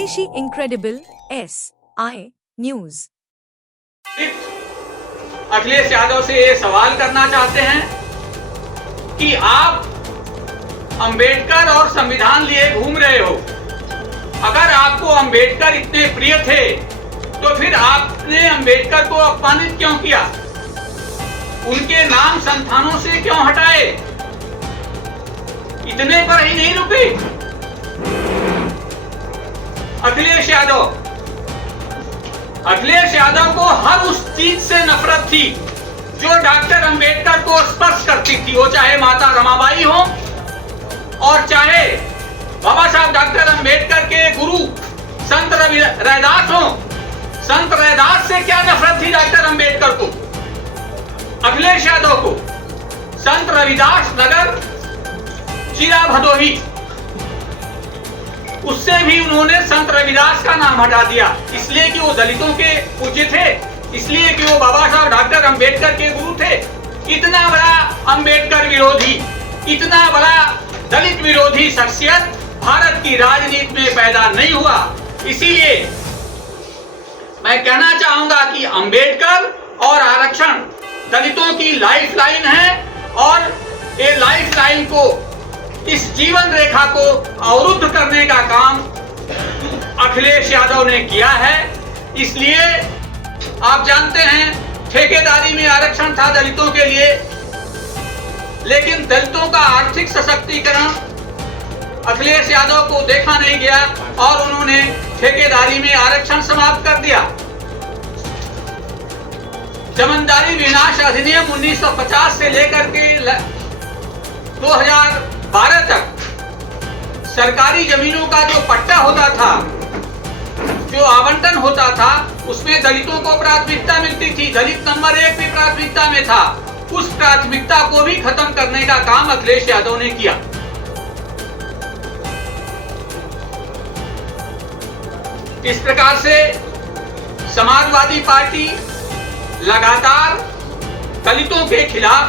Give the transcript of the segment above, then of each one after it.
स्वदेशी incredible SI news. Akhilesh Yadav से ये सवाल करना चाहते हैं कि आप अंबेडकर और संविधान लिए घूम रहे हो। अगर आपको अंबेडकर इतने प्रिय थे तो फिर आपने अंबेडकर को अपमानित क्यों किया? उनके नाम संस्थानों से क्यों हटाए? इतने पर ही नहीं रुके। अखिलेश यादव को हर उस चीज से नफरत थी जो डॉक्टर अंबेडकर को स्पर्श करती थी, वो चाहे माता रमाबाई हो और चाहे बाबा साहब डॉक्टर अंबेडकर के गुरु संत रैदास हो। संत रैदास से क्या नफरत थी डॉक्टर अंबेडकर को, अखिलेश यादव को? संत रविदास नगर जीरा भदोही, उससे भी उन्होंने संत रविदास का नाम हटा दिया, इसलिए कि वो दलितों के पूज्य थे, इसलिए कि वो बाबा साहब डॉक्टर अंबेडकर के गुरु थे। इतना बड़ा अंबेडकर विरोधी, इतना बड़ा दलित विरोधी शख्सियत भारत की राजनीति में पैदा नहीं हुआ। इसीलिए मैं कहना चाहूंगा कि अंबेडकर और आरक्षण दलितों की लाइफलाइन है और ये लाइफलाइन को, इस जीवन रेखा को अवरुद्ध करने का काम अखिलेश यादव ने किया है। इसलिए आप जानते हैं ठेकेदारी में आरक्षण था दलितों के लिए, लेकिन दलितों का आर्थिक सशक्तिकरण अखिलेश यादव को देखा नहीं गया और उन्होंने ठेकेदारी में आरक्षण समाप्त कर दिया। जमींदारी विनाश अधिनियम 1950 से लेकर के 2012 तक सरकारी जमीनों का जो पट्टा होता था, जो आवंटन होता था, उसमें दलितों को प्राथमिकता मिलती थी। दलित नंबर 1 भी प्राथमिकता में था। उस प्राथमिकता को भी खत्म करने का काम अखिलेश यादव ने किया। इस प्रकार से समाजवादी पार्टी लगातार दलितों के खिलाफ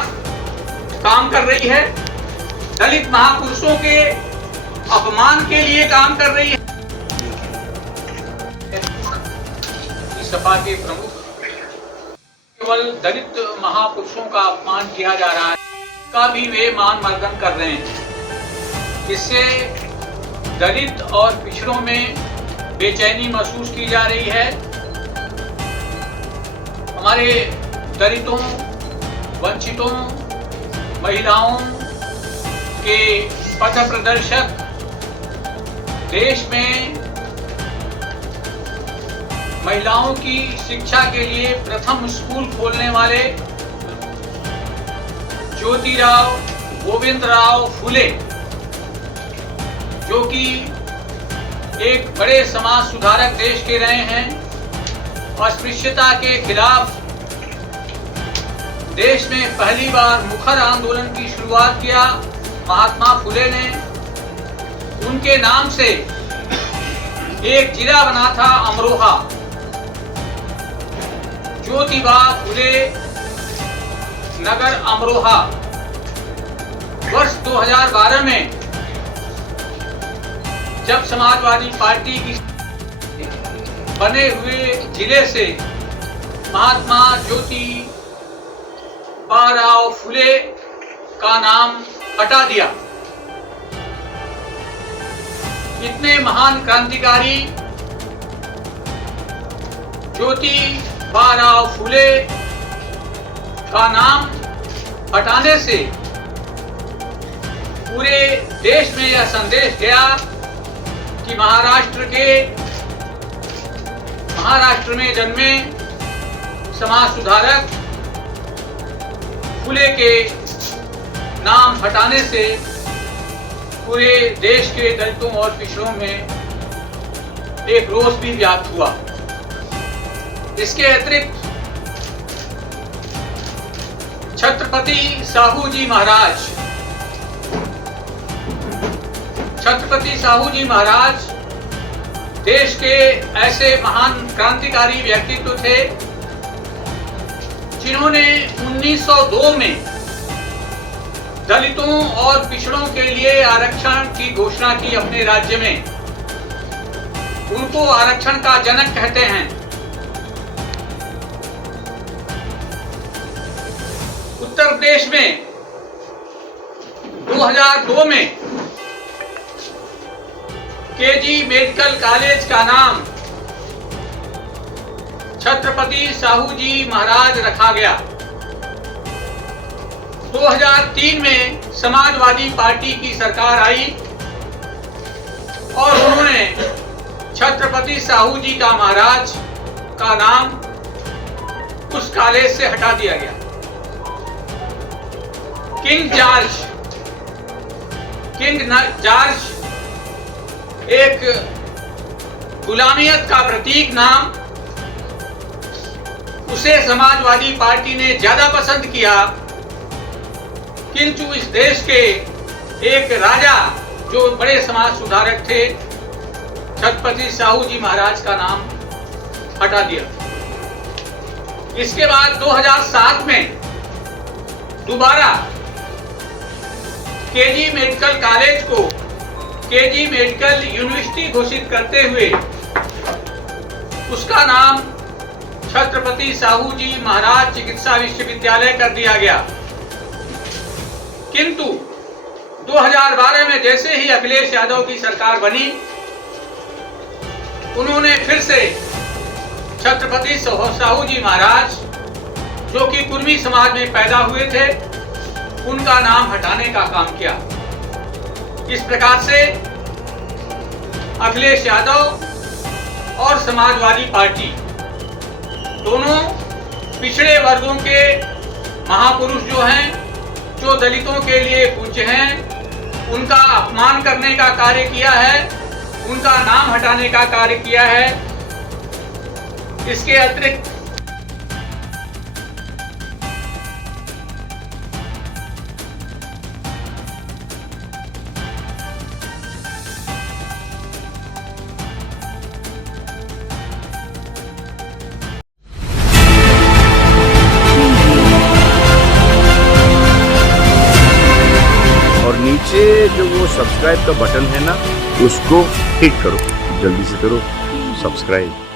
काम कर रही है, दलित महापुरुषों के अपमान के लिए काम कर रही है। सपा के प्रमुख केवल दलित महापुरुषों का अपमान किया जा रहा है, का भी वे मान मर्दन कर रहे हैं। इससे दलित और पिछड़ों में बेचैनी महसूस की जा रही है। हमारे दलितों, वंचितों, महिलाओं के पथ प्रदर्शक देश में महिलाओं की शिक्षा के लिए प्रथम स्कूल खोलने वाले ज्योतिराव गोविंदराव फुले, जो कि एक बड़े समाज सुधारक देश के रहे हैं, अस्पृश्यता के खिलाफ देश में पहली बार मुखर आंदोलन की शुरुआत किया महात्मा फुले ने। उनके नाम से एक जिला बना था अमरोहा। ज्योतिबा फुले नगर अमरोहा। वर्ष 2012 में जब समाजवादी पार्टी की बने हुए जिले से महात्मा ज्योतिबाराव फुले का नाम हटा दिया। इतने महान क्रांतिकारी ज्योतिबाराव फुले का नाम हटाने से पूरे देश में यह संदेश गया कि महाराष्ट्र में जन्मे समाज सुधारक फुले के नाम हटाने से पूरे देश के दलितों और पिछड़ों में एक रोष भी व्याप्त हुआ। इसके अतिरिक्त छत्रपति साहू जी महाराज देश के ऐसे महान क्रांतिकारी व्यक्तित्व थे जिन्होंने 1902 में दलितों और पिछड़ों के लिए आरक्षण की घोषणा की अपने राज्य में। उनको आरक्षण का जनक कहते हैं। उत्तर प्रदेश में 2002 में केजी मेडिकल कॉलेज का नाम छत्रपति साहू जी महाराज रखा गया। 2003 में समाजवादी पार्टी की सरकार आई और उन्होंने छत्रपति साहू जी का महाराज का नाम उस कॉलेज से हटा दिया गया। किंग जॉर्ज एक गुलामियत का प्रतीक नाम, उसे समाजवादी पार्टी ने ज्यादा पसंद किया, किंतु इस देश के एक राजा जो बड़े समाज सुधारक थे, छत्रपति साहू जी महाराज का नाम हटा दिया। इसके बाद 2007 में दोबारा केजी मेडिकल कॉलेज को केजी मेडिकल यूनिवर्सिटी घोषित करते हुए उसका नाम छत्रपति साहू जी महाराज चिकित्सा विश्वविद्यालय कर दिया गया। किंतु 2012 में जैसे ही अखिलेश यादव की सरकार बनी, उन्होंने फिर से छत्रपति साहू जी महाराज जो कि कुर्मी समाज में पैदा हुए थे, उनका नाम हटाने का काम किया। इस प्रकार से अखिलेश यादव और समाजवादी पार्टी दोनों पिछड़े वर्गों के महापुरुष जो हैं, जो दलितों के लिए पूज्य हैं, उनका अपमान करने का कार्य किया है, उनका नाम हटाने का कार्य किया है। इसके अतिरिक्त और नीचे जो वो सब्सक्राइब का बटन है ना, उसको हिट करो, जल्दी से करो सब्सक्राइब।